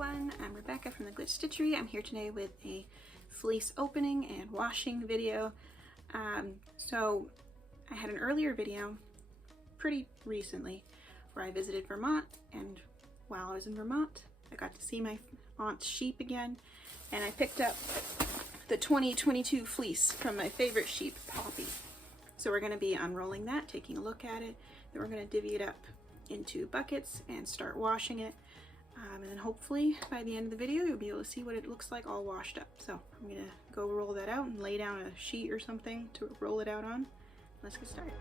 everyone, I'm Rebecca from the Glitch Stitchery. I'm here today with a fleece opening and washing video. So I had an earlier video pretty recently where I visited Vermont, and while I was in Vermont I got to see my aunt's sheep again, and I picked up the 2022 fleece from my favorite sheep, Poppy. So we're going to be unrolling that, taking a look at it, then we're going to divvy it up into buckets and start washing it. And then hopefully by the end of the video you'll be able to see what it looks like all washed up. So I'm gonna go roll that out and lay down a sheet or something to roll it out on. Let's get started.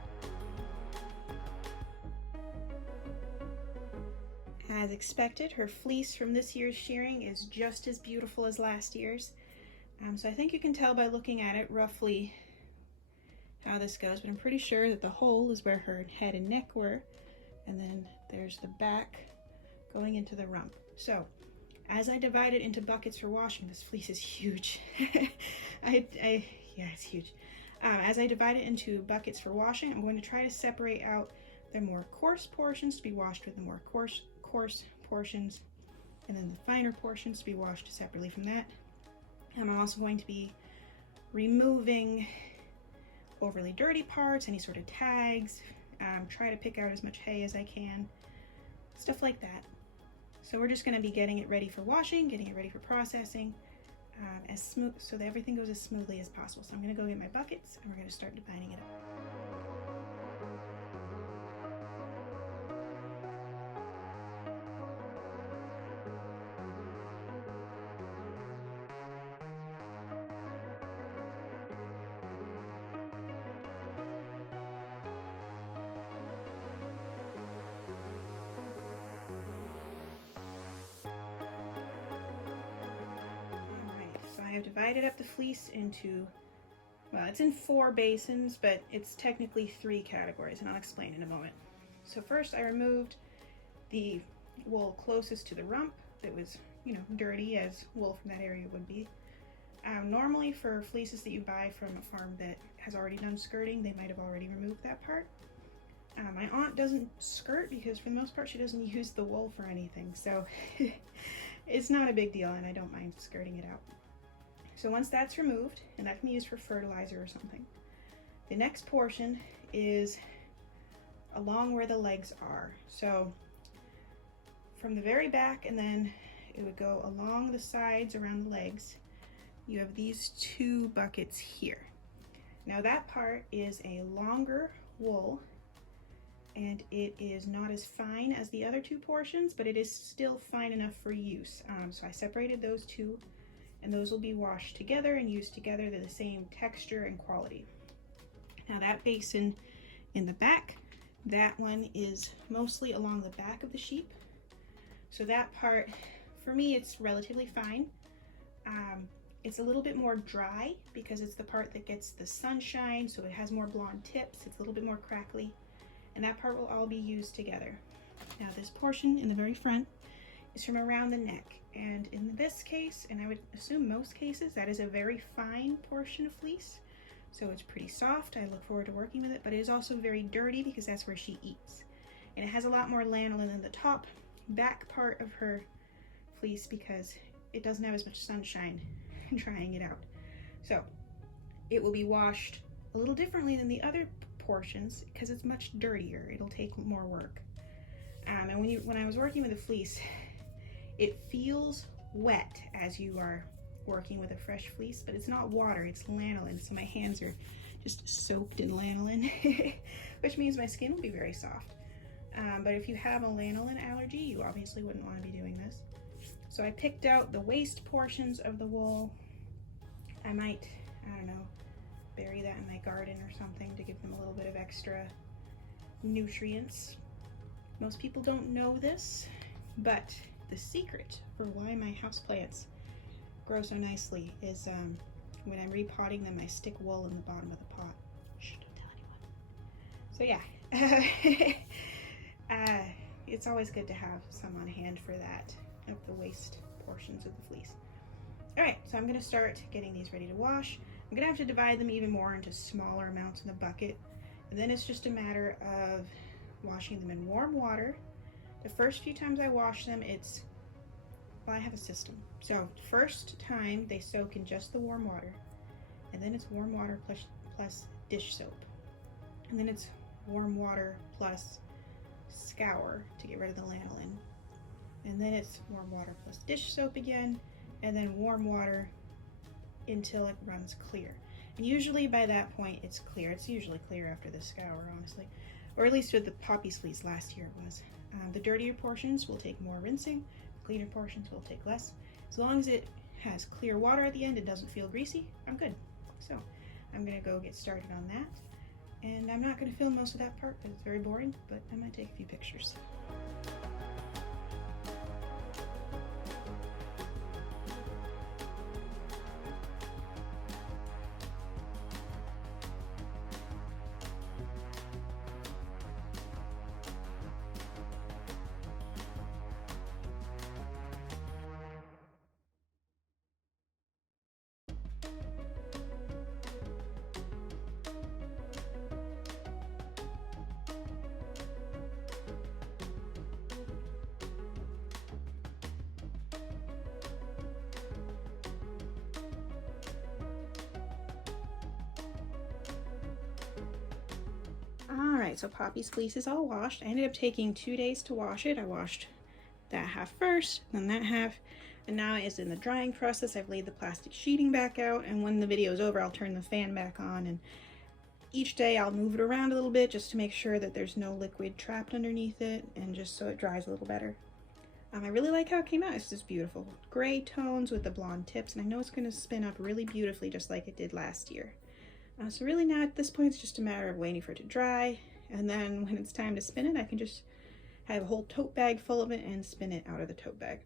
As expected, her fleece from this year's shearing is just as beautiful as last year's. So I think you can tell by looking at it roughly how this goes, but I'm pretty sure that the hole is where her head and neck were, and then there's the back going into the rump. So as I divide it into buckets for washing, this fleece is huge. Yeah, it's huge. As I divide it into buckets for washing, I'm going to try to separate out the more coarse portions to be washed with the more coarse portions, and then the finer portions to be washed separately from that. I'm also going to be removing overly dirty parts, any sort of tags, try to pick out as much hay as I can, stuff like that. So we're just going to be getting it ready for washing, getting it ready for processing, as smooth, so that everything goes as smoothly as possible. So I'm going to go get my buckets and we're going to start dividing it up. I have divided up the fleece into, well, it's in 4 basins, but it's technically 3 categories, and I'll explain in a moment. So first I removed the wool closest to the rump that was, dirty, as wool from that area would be. Normally for fleeces that you buy from a farm that has already done skirting, they might have already removed that part. My aunt doesn't skirt because for the most part she doesn't use the wool for anything, so it's not a big deal and I don't mind skirting it out. So once that's removed, and that can be used for fertilizer or something, the next portion is along where the legs are. So from the very back, and then it would go along the sides around the legs, you have these 2 buckets here. Now that part is a longer wool, and it is not as fine as the other 2 portions, but it is still fine enough for use. So I separated those 2, and those will be washed together and used together. They're the same texture and quality. Now that basin in the back, that one is mostly along the back of the sheep. So that part, for me, it's relatively fine. It's a little bit more dry because it's the part that gets the sunshine, so it has more blonde tips. It's a little bit more crackly, and that part will all be used together. Now this portion in the very front is from around the neck, and in this case, and I would assume most cases, that is a very fine portion of fleece, so it's pretty soft. I look forward to working with it, but it is also very dirty because that's where she eats, and it has a lot more lanolin in the top back part of her fleece because it doesn't have as much sunshine drying it out. So it will be washed a little differently than the other portions because it's much dirtier. It'll take more work. And when I was working with the fleece, it feels wet as you are working with a fresh fleece, but it's not water, it's lanolin, so my hands are just soaked in lanolin, which means my skin will be very soft. But if you have a lanolin allergy, you obviously wouldn't want to be doing this. So I picked out the waist portions of the wool. I might, I don't know, bury that in my garden or something to give them a little bit of extra nutrients. Most people don't know this, but the secret for why my houseplants grow so nicely is when I'm repotting them, I stick wool in the bottom of the pot. Shh, don't tell anyone. So yeah, it's always good to have some on hand for that, of the waist portions of the fleece. All right, so I'm gonna start getting these ready to wash. I'm gonna have to divide them even more into smaller amounts in the bucket, and then it's just a matter of washing them in warm water. The first few times I wash them, it's Well, I have a system. So first time they soak in just the warm water, and then it's warm water plus dish soap, and then it's warm water plus scour to get rid of the lanolin, and then it's warm water plus dish soap again, and then warm water until it runs clear. And usually by that point it's clear. It's usually clear after the scour, honestly, or at least with the Poppy's Fleece last year it was. The dirtier portions will take more rinsing, the cleaner portions will take less. As long as it has clear water at the end and doesn't feel greasy, I'm good. So I'm gonna go get started on that. And I'm not gonna film most of that part because it's very boring, but I might take a few pictures. Alright, so Poppy's Fleece is all washed. I ended up taking 2 days to wash it. I washed that half first, then that half, and now it is in the drying process. I've laid the plastic sheeting back out, and when the video is over, I'll turn the fan back on, and each day I'll move it around a little bit just to make sure that there's no liquid trapped underneath it, and just so it dries a little better. I really like how it came out. It's just beautiful. Gray tones with the blonde tips, and I know it's going to spin up really beautifully just like it did last year. So really now at this point it's just a matter of waiting for it to dry, and then when it's time to spin it I can just have a whole tote bag full of it and spin it out of the tote bag.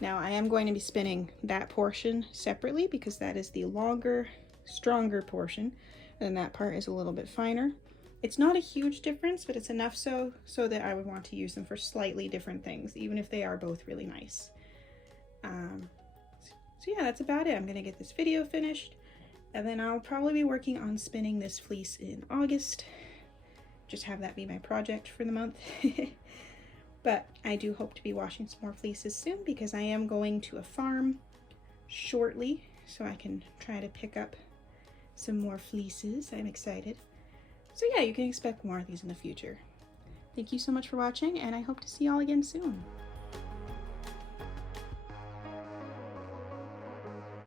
Now I am going to be spinning that portion separately because that is the longer, stronger portion, and that part is a little bit finer. It's not a huge difference, but it's enough so that I would want to use them for slightly different things, even if they are both really nice. So yeah, that's about it. I'm gonna get this video finished, and then I'll probably be working on spinning this fleece in August. Just have that be my project for the month. But I do hope to be washing some more fleeces soon because I am going to a farm shortly, so I can try to pick up some more fleeces. I'm excited. So yeah, you can expect more of these in the future. Thank you so much for watching, and I hope to see y'all again soon.